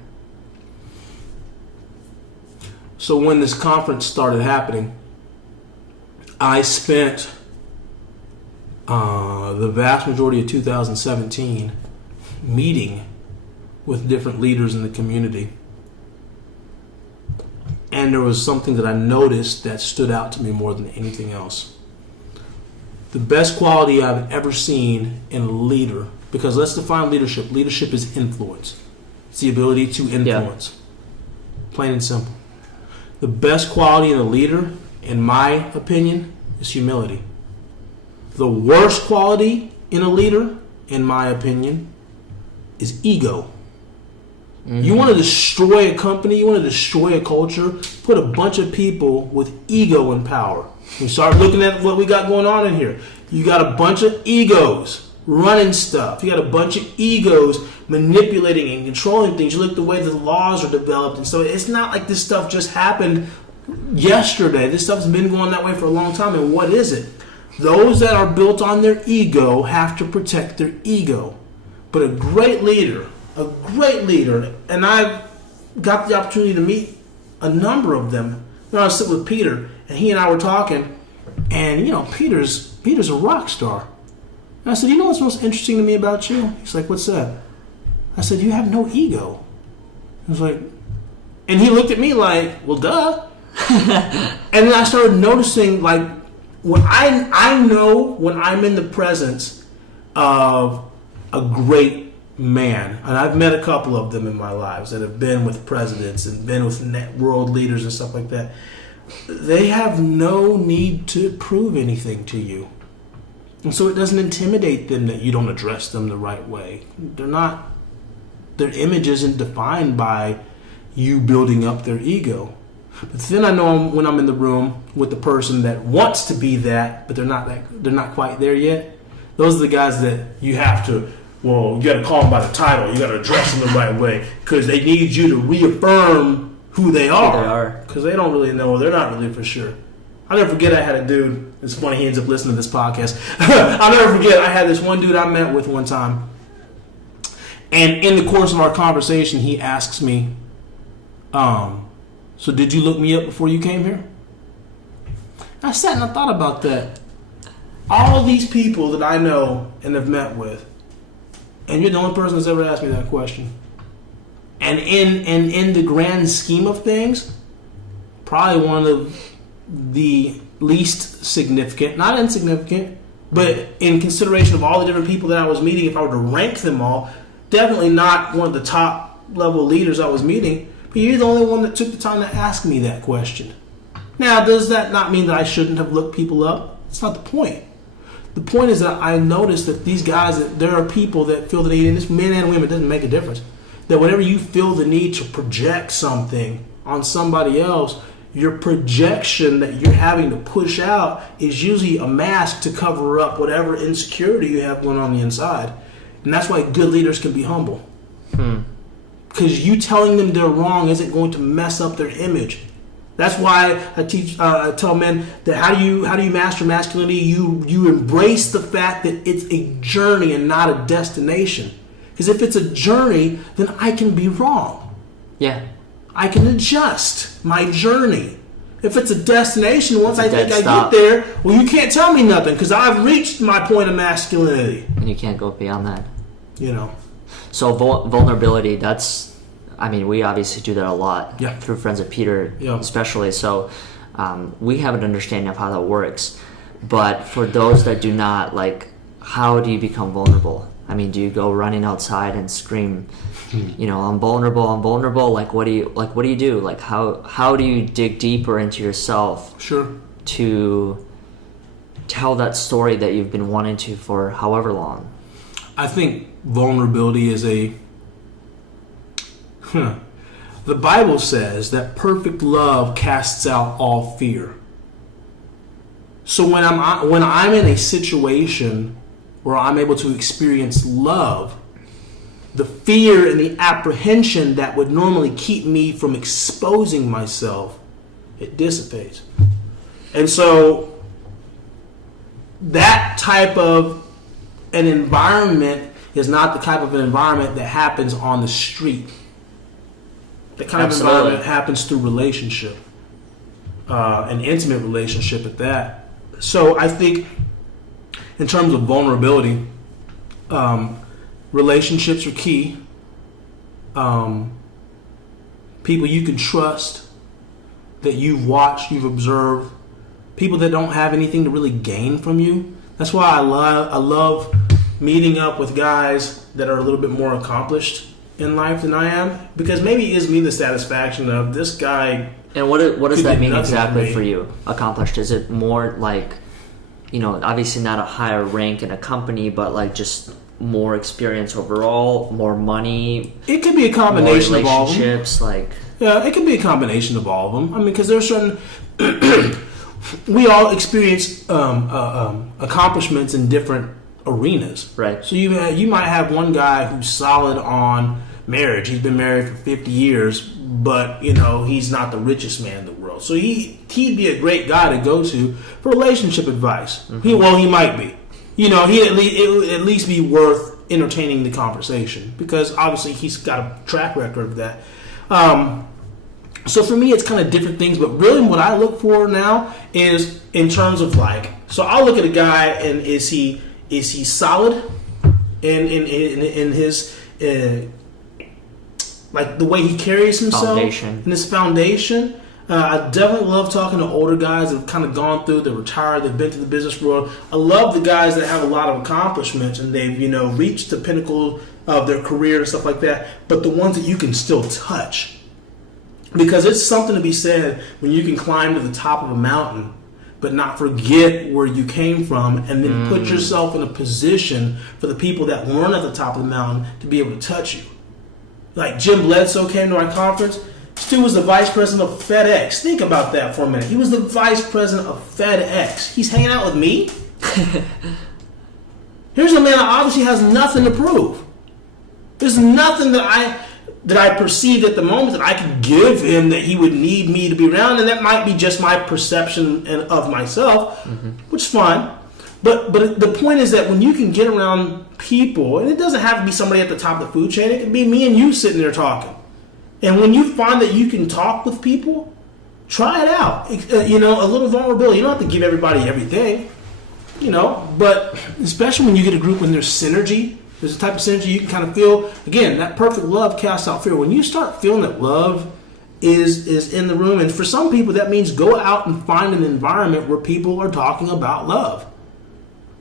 So when this conference started happening, I spent the vast majority of 2017 meeting with different leaders in the community. And there was something that I noticed that stood out to me more than anything else. The best quality I've ever seen in a leader, because let's define leadership. Leadership is influence. It's the ability to influence. Plain and simple. The best quality in a leader, in my opinion, is humility. The worst quality in a leader, in my opinion, is ego. You want to destroy a company, you want to destroy a culture, put a bunch of people with ego in power. We start looking at what we got going on in here. You got a bunch of egos running stuff. You got a bunch of egos manipulating and controlling things. You look at the way the laws are developed, and so it's not like this stuff just happened yesterday. This stuff's been going that way for a long time. And what is it? Those that are built on their ego have to protect their ego. But a great leader, and I've got the opportunity to meet a number of them. You know, I was sitting with Peter, and he and I were talking, and you know, Peter's a rock star. And I said, you know what's most interesting to me about you? He's like, what's that? I said, you have no ego. I was like, and he looked at me like, well, duh. And then I started noticing, like, when I know when I'm in the presence of a great man, and I've met a couple of them in my lives that have been with presidents and been with world leaders and stuff like that, they have no need to prove anything to you. And so it doesn't intimidate them that you don't address them the right way. Their image isn't defined by you building up their ego. But then I know when I'm in the room with the person that wants to be that, but they're not quite there yet. Those are the guys that you have to, well, you got to call them by the title. You got to address them the right way, because they need you to reaffirm who they are. Because they don't really know. They're not really for sure. I'll never forget, I had a dude. It's funny, he ends up listening to this podcast. I'll never forget, I had this one dude I met with one time. And in the course of our conversation, he asks me, so did you look me up before you came here? I sat and I thought about that. All these people that I know and have met with, and you're the only person that's ever asked me that question. And in the grand scheme of things, probably one of the least significant, not insignificant, but in consideration of all the different people that I was meeting, if I were to rank them all, definitely not one of the top level leaders I was meeting, but you're the only one that took the time to ask me that question. Now, does that not mean that I shouldn't have looked people up? That's not the point. The point is that I noticed that these guys, that there are people that feel the need, and this men and women, doesn't make a difference, that whenever you feel the need to project something on somebody else, your projection that you're having to push out is usually a mask to cover up whatever insecurity you have going on the inside. And that's why good leaders can be humble. Because you telling them they're wrong isn't going to mess up their image. That's why I tell men that how do you master masculinity? You embrace the fact that it's a journey and not a destination. Because if it's a journey, then I can be wrong. Yeah. I can adjust my journey. If it's a destination, once I think I get there, well, you can't tell me nothing because I've reached my point of masculinity. And you can't go beyond that. You know. So vulnerability, we obviously do that a lot through Friends of Peter, especially. So we have an understanding of how that works. But for those that do not, how do you become vulnerable? Do you go running outside and scream, I'm vulnerable, I'm vulnerable? What do you do? How do you dig deeper into yourself? Sure. To tell that story that you've been wanting to for however long? I think vulnerability is the Bible says that perfect love casts out all fear. So when I'm in a situation where I'm able to experience love, the fear and the apprehension that would normally keep me from exposing myself, it dissipates. And so that type of an environment is not the type of an environment that happens on the street. The kind of environment happens through relationship, an intimate relationship at that. So I think in terms of vulnerability, relationships are key. People you can trust, that you've watched, you've observed, people that don't have anything to really gain from you. That's why I love meeting up with guys that are a little bit more accomplished in life than I am, because maybe it gives me the satisfaction of this guy. And what does that mean exactly for you? Accomplished? Is it more obviously not a higher rank in a company, but just more experience overall, more money? It could be a combination of all of them. Relationships, yeah, it could be a combination of all of them. Because there's certain we all experience accomplishments in different arenas. Right. So you might have one guy who's solid on marriage. He's been married for 50 years, but he's not the richest man in the world. So he'd be a great guy to go to for relationship advice. Mm-hmm. He might be. It would at least be worth entertaining the conversation, because obviously he's got a track record of that. So for me, it's kind of different things, but really what I look for now is in terms of so I'll look at a guy and is he solid in his the way he carries himself, in his foundation. I definitely love talking to older guys that have kind of gone through, they're retired, they've been to the business world. I love the guys that have a lot of accomplishments and they've reached the pinnacle of their career and stuff like that, but the ones that you can still touch. Because it's something to be said when you can climb to the top of a mountain but not forget where you came from, and then put yourself in a position for the people that weren't at the top of the mountain to be able to touch you. Like Jim Bledsoe came to our conference. Stu was the vice president of FedEx. Think about that for a minute. He was the vice president of FedEx. He's hanging out with me? Here's a man that obviously has nothing to prove. There's nothing that I perceived at the moment that I could give him that he would need me to be around, and that might be just my perception of myself, which is fine. But the point is that when you can get around people, and it doesn't have to be somebody at the top of the food chain, it can be me and you sitting there talking. And when you find that you can talk with people, try it out. A little vulnerability. You don't have to give everybody everything, but especially when you get a group when there's synergy, There's a type of synergy you can kind of feel. Again, that perfect love casts out fear. When you start feeling that love is in the room, and for some people that means go out and find an environment where people are talking about love.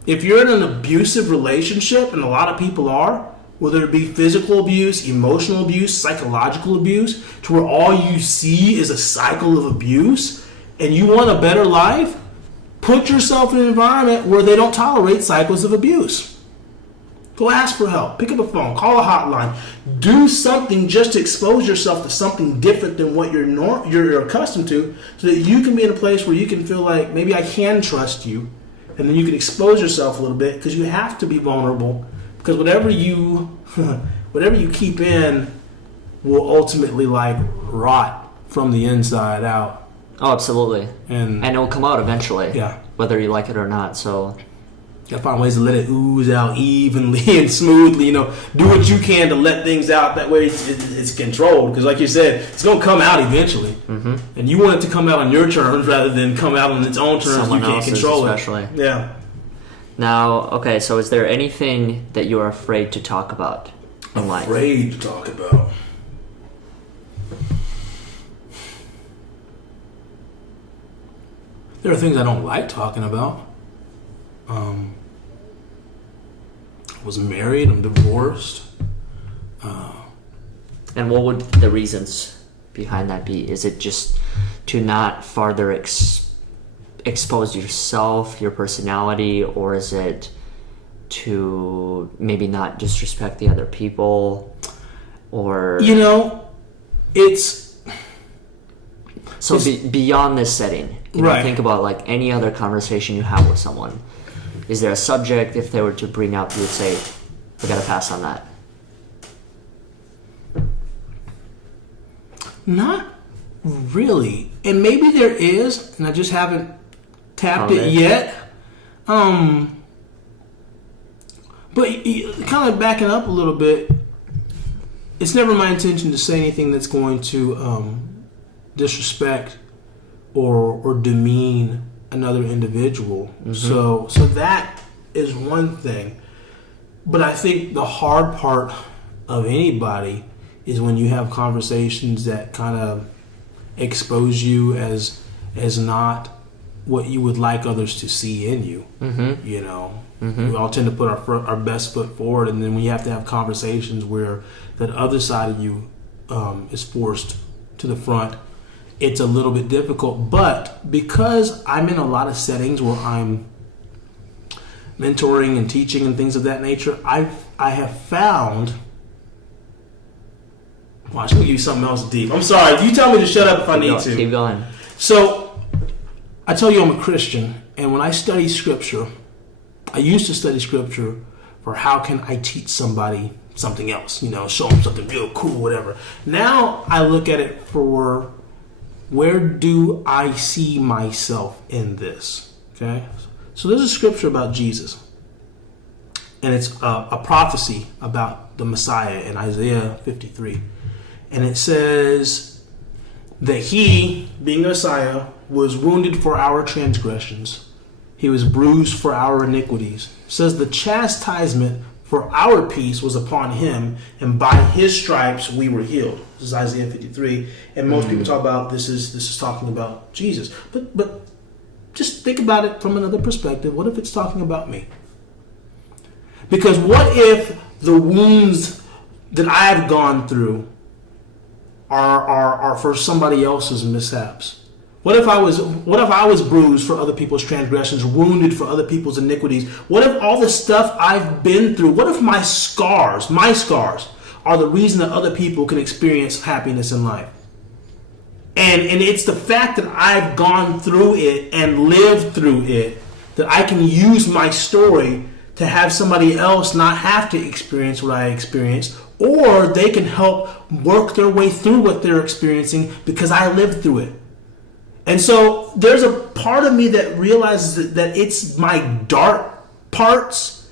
If you're in an abusive relationship, and a lot of people are, whether it be physical abuse, emotional abuse, psychological abuse, to where all you see is a cycle of abuse, and you want a better life, put yourself in an environment where they don't tolerate cycles of abuse. Go ask for help. Pick up a phone. Call a hotline. Do something just to expose yourself to something different than what you're accustomed to, so that you can be in a place where you can feel like maybe I can trust you, and then you can expose yourself a little bit, because you have to be vulnerable. Because whatever you keep in will ultimately like rot from the inside out. Oh, absolutely. And it'll come out eventually. Yeah. Whether you like it or not. So you gotta find ways to let it ooze out evenly and smoothly. You know, do what you can to let things out. That way it's controlled. Because like you said, it's gonna come out eventually. Mm-hmm. And you want it to come out on your terms rather than come out on its own terms. Someone you can't else's, control especially. it. Yeah. Now, okay, so is there anything that you are afraid to talk about in life? Afraid to talk about. There are things I don't like talking about. I was married. I'm divorced. And what would the reasons behind that be? Is it just to not farther expose yourself, your personality, or is it to maybe not disrespect the other people? Or it's beyond this setting. Right. Think about like any other conversation you have with someone. Is there a subject, if they were to bring up, you would say, "I gotta pass on that"? Not really, and maybe there is, and I just haven't tapped it yet. But kind of backing up a little bit, it's never my intention to say anything that's going to disrespect or demean another individual. Mm-hmm. So that is one thing. But I think the hard part of anybody is when you have conversations that kind of expose you as not what you would like others to see in you. Mm-hmm. We all tend to put our best foot forward, and then when you have to have conversations where that other side of you is forced to the front, it's a little bit difficult. But because I'm in a lot of settings where I'm mentoring and teaching and things of that nature, I have found. Watch, I'm gonna give you something else deep. I'm sorry. You tell me to shut up if I need to. Keep going. So, I tell you I'm a Christian, and when I study Scripture, I used to study Scripture for how can I teach somebody something else, show them something real cool, whatever. Now I look at it for where do I see myself in this, okay? So there's a Scripture about Jesus, and it's a prophecy about the Messiah in Isaiah 53. And it says that he, being the Messiah, was wounded for our transgressions. He was bruised for our iniquities. It says the chastisement for our peace was upon him, and by his stripes we were healed. This is Isaiah 53. And most people talk about this is talking about Jesus. But just think about it from another perspective. What if it's talking about me? Because what if the wounds that I've gone through are for somebody else's mishaps? What if I was bruised for other people's transgressions, wounded for other people's iniquities? What if all the stuff I've been through, what if my scars are the reason that other people can experience happiness in life? And it's the fact that I've gone through it and lived through it that I can use my story to have somebody else not have to experience what I experienced, or they can help work their way through what they're experiencing because I lived through it. And so there's a part of me that realizes that it's my dark parts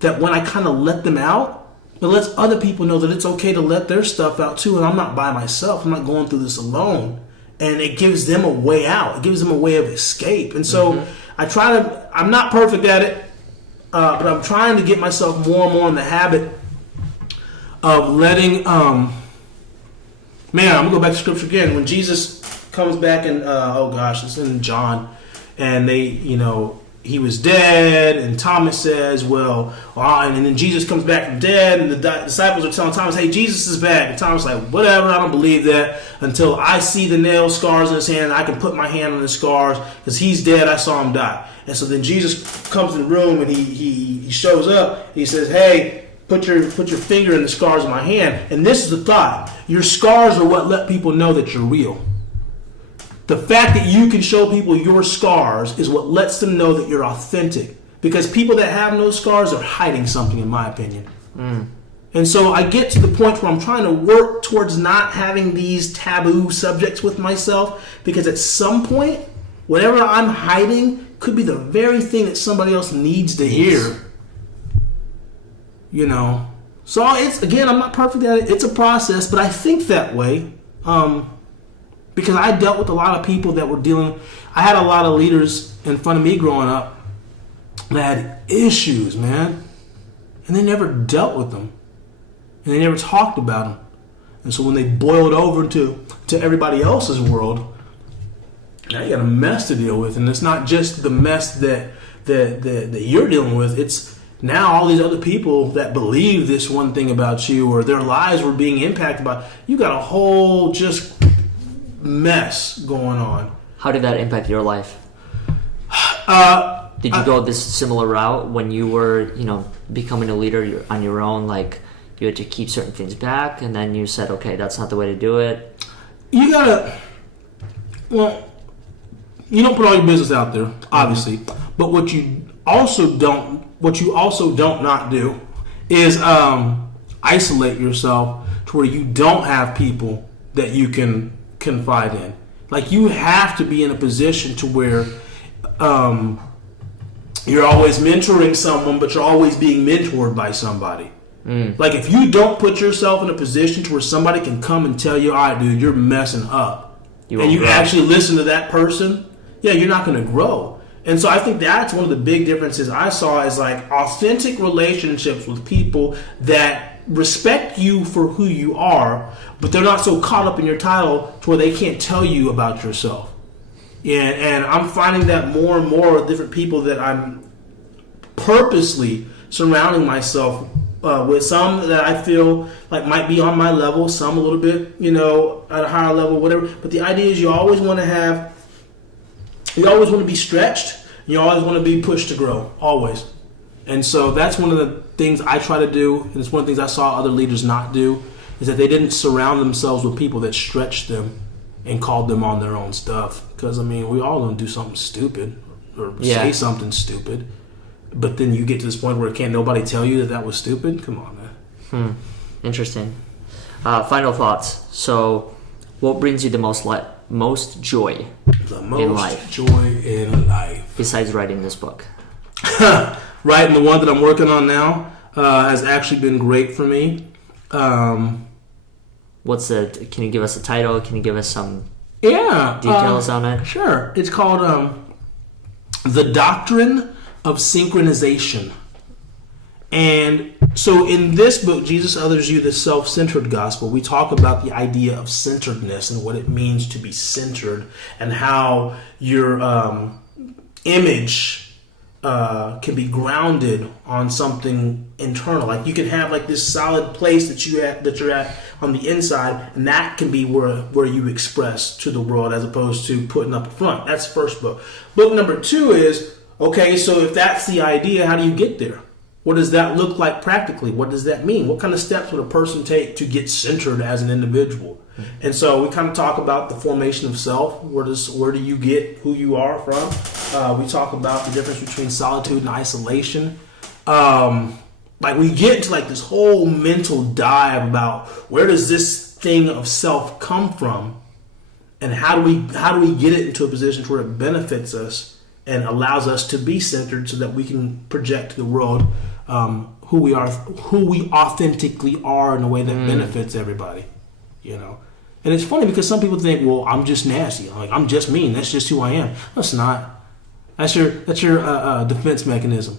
that when I kind of let them out, it lets other people know that it's okay to let their stuff out too, and I'm not by myself. I'm not going through this alone. And it gives them a way out. It gives them a way of escape. And so I'm not perfect at it. but I'm trying to get myself more and more in the habit of letting. Man, I'm gonna go back to scripture again. When Jesus comes back and it's in John, and he was dead, and Thomas says, and then Jesus comes back from dead, and the disciples are telling Thomas, hey, Jesus is back. And Thomas is like, whatever, I don't believe that until I see the nail scars in his hand, and I can put my hand on the scars, because he's dead, I saw him die. And so then Jesus comes in the room, and he shows up, and he says, hey, put your finger in the scars of my hand. And this is the thought. Your scars are what let people know that you're real. The fact that you can show people your scars is what lets them know that you're authentic. Because people that have no scars are hiding something, in my opinion. And so I get to the point where I'm trying to work towards not having these taboo subjects with myself. Because at some point, whatever I'm hiding could be the very thing that somebody else needs to hear. So it's, again, I'm not perfect at it. It's a process, but I think that way. Because I dealt with a lot of people that were I had a lot of leaders in front of me growing up that had issues, man. And they never dealt with them. And they never talked about them. And so when they boiled over to everybody else's world, now you got a mess to deal with. And it's not just the mess that you're dealing with. It's now all these other people that believe this one thing about you, or their lives were being impacted by. You got a whole just mess going on. How did that impact your life? Did you go this similar route when you were, becoming a leader on your own? Like, you had to keep certain things back, and then you said, okay, that's not the way to do it? You gotta, you don't put all your business out there, obviously. But what you also don't not do is isolate yourself to where you don't have people that you can confide in. Like, you have to be in a position to where you're always mentoring someone, but you're always being mentored by somebody. Like, if you don't put yourself in a position to where somebody can come and tell you, all right, dude, you're messing up, and you actually listen to that person, you're not going to grow. And so I think that's one of the big differences I saw is, like, authentic relationships with people that respect you for who you are, but they're not so caught up in your title to where they can't tell you about yourself. And I'm finding that more and more with different people that I'm purposely surrounding myself with, some that I feel like might be on my level, some a little bit, at a higher level, whatever. But the idea is you always want to be stretched. You always want to be pushed to grow, always. And so that's one of the things I try to do, and it's one of the things I saw other leaders not do, is that they didn't surround themselves with people that stretched them and called them on their own stuff. Because, we all going to do something stupid or say something stupid. But then you get to this point where can't nobody tell you that was stupid? Come on, man. Interesting. Final thoughts. So, what brings you the most joy in life? Joy in life. Besides writing this book. Writing the one that I'm working on now has actually been great for me. Can you give us a title? Can you give us some details on it? Sure. It's called The Doctrine of Synchronization. And so in this book, Jesus Others You, the Self-Centered Gospel, we talk about the idea of centeredness and what it means to be centered, and how your image can be grounded on something internal. Like, you can have like this solid place that you're at on the inside, and that can be where you express to the world, as opposed to putting up a front. That's the first book. Book number 2 is, okay, so if that's the idea, how do you get there? What does that look like practically? What does that mean? What kind of steps would a person take to get centered as an individual? And so we kind of talk about the formation of self. Where do you get who you are from? We talk about the difference between solitude and isolation. We get into like this whole mental dive about where does this thing of self come from, and how do we get it into a position where it benefits us and allows us to be centered, so that we can project to the world who we are, who we authentically are, in a way that benefits everybody. And it's funny because some people think, well, I'm just nasty, like I'm just mean, that's just who I am. That's not. That's your defense mechanism.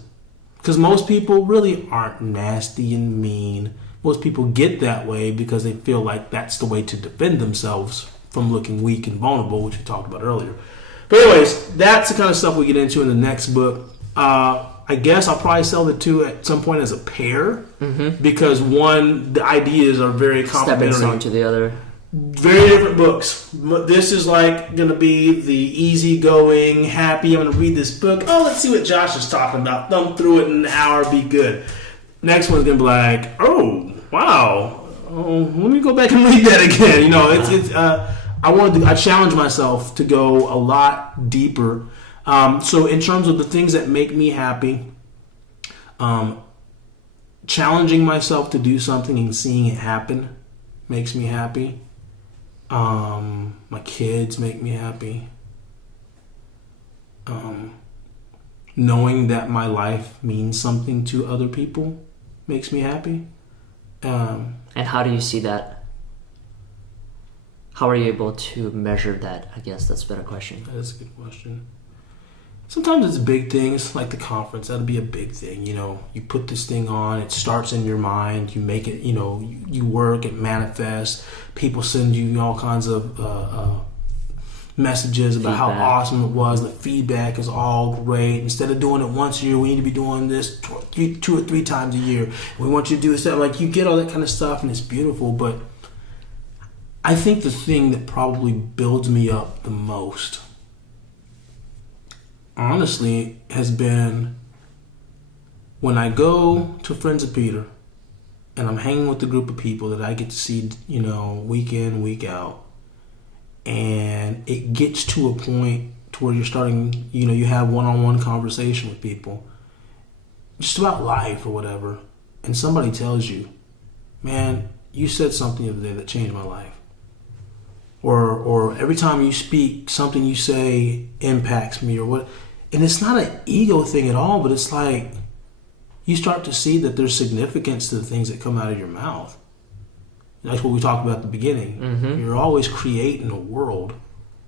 Because most people really aren't nasty and mean. Most people get that way because they feel like that's the way to defend themselves from looking weak and vulnerable, which we talked about earlier. But anyways, that's the kind of stuff we get into in the next book. I guess I'll probably sell the two at some point as a pair, because one, the ideas are very complementary. Stepping stone to the other. Very different books. This is like going to be the easygoing, happy, I'm going to read this book. Oh, let's see what Josh is talking about. Thumb through it in an hour, be good. Next one's going to be like, oh, wow. Oh, let me go back and read that again. You know, I challenge myself to go a lot deeper. So in terms of the things that make me happy, challenging myself to do something and seeing it happen makes me happy. My kids make me happy. Knowing that my life means something to other people makes me happy. And how do you see that? How are you able to measure that? I guess that's a better question. That is a good question. Sometimes it's big things, like the conference. That'll be a big thing. You know, you put this thing on, it starts in your mind, you make it, you know, you work, it manifests. People send you all kinds of messages about how awesome it was. The feedback is all great. Instead of doing it once a year, we need to be doing this 2 or 3 times a year. We want you to do this. Like, you get all that kind of stuff, and it's beautiful. But I think the thing that probably builds me up the most, honestly, has been when I go to Friends of Peter and I'm hanging with a group of people that I get to see, you know, week in, week out, and it gets to a point to where you're starting, you know, you have one-on-one conversation with people just about life or whatever, and somebody tells you, man, you said something the other day that changed my life. Or every time you speak, something you say impacts me or what. And it's not an ego thing at all, but it's like you start to see that there's significance to the things that come out of your mouth. That's what we talked about at the beginning. You're always creating a world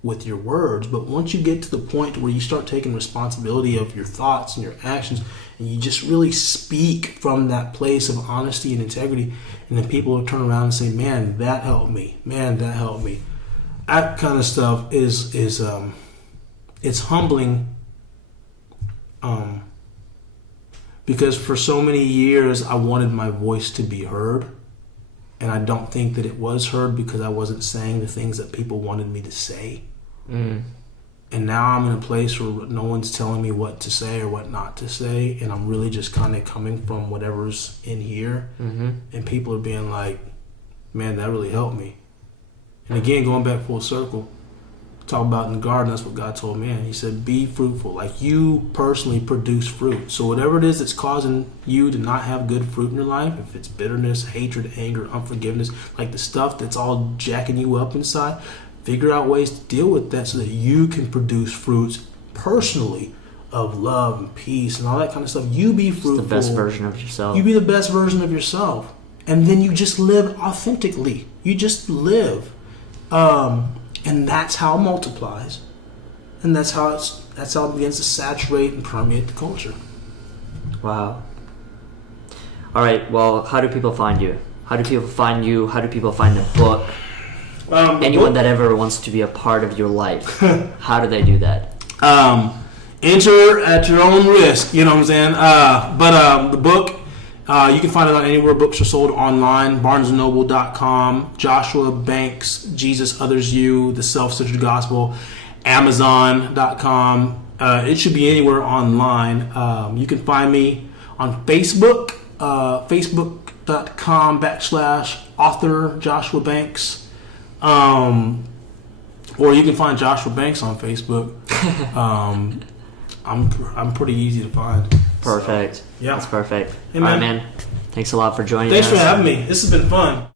with your words, but once you get to the point where you start taking responsibility of your thoughts and your actions, and you just really speak from that place of honesty and integrity, and then people will turn around and say, man, that helped me. Man, that helped me. That kind of stuff is it's humbling. Because for so many years I wanted my voice to be heard, and I don't think that it was heard because I wasn't saying the things that people wanted me to say. And now I'm in a place where no one's telling me what to say or what not to say, and I'm really just kind of coming from whatever's in here, and people are being like, man, that really helped me. And again, going back full circle, talk about in the garden, that's what God told man. He said, be fruitful. Like, you personally produce fruit. So whatever it is that's causing you to not have good fruit in your life, if it's bitterness, hatred, anger, unforgiveness, like the stuff that's all jacking you up inside, figure out ways to deal with that so that you can produce fruits personally of love and peace and all that kind of stuff. You be fruitful. Just the best version of yourself. You be the best version of yourself. And then you just live authentically. You just live. And that's how it multiplies, and that's how it begins to saturate and permeate the culture. Wow. All right. Well, how do people find you? How do people find you? How do people find the book? Anyone that ever wants to be a part of your life, how do they do that? Enter at your own risk. You know what I'm saying? But the book. You can find it on anywhere books are sold online, barnesandnoble.com, Joshua Banks, Jesus, Others, You, The Self-Centered Gospel, Amazon.com. It should be anywhere online. You can find me on Facebook, facebook.com/author Joshua Banks. Or you can find Joshua Banks on Facebook. I'm pretty easy to find. Perfect. So, yeah. That's perfect. Hey, all right, man. Thanks a lot for joining us. Thanks for having me. This has been fun.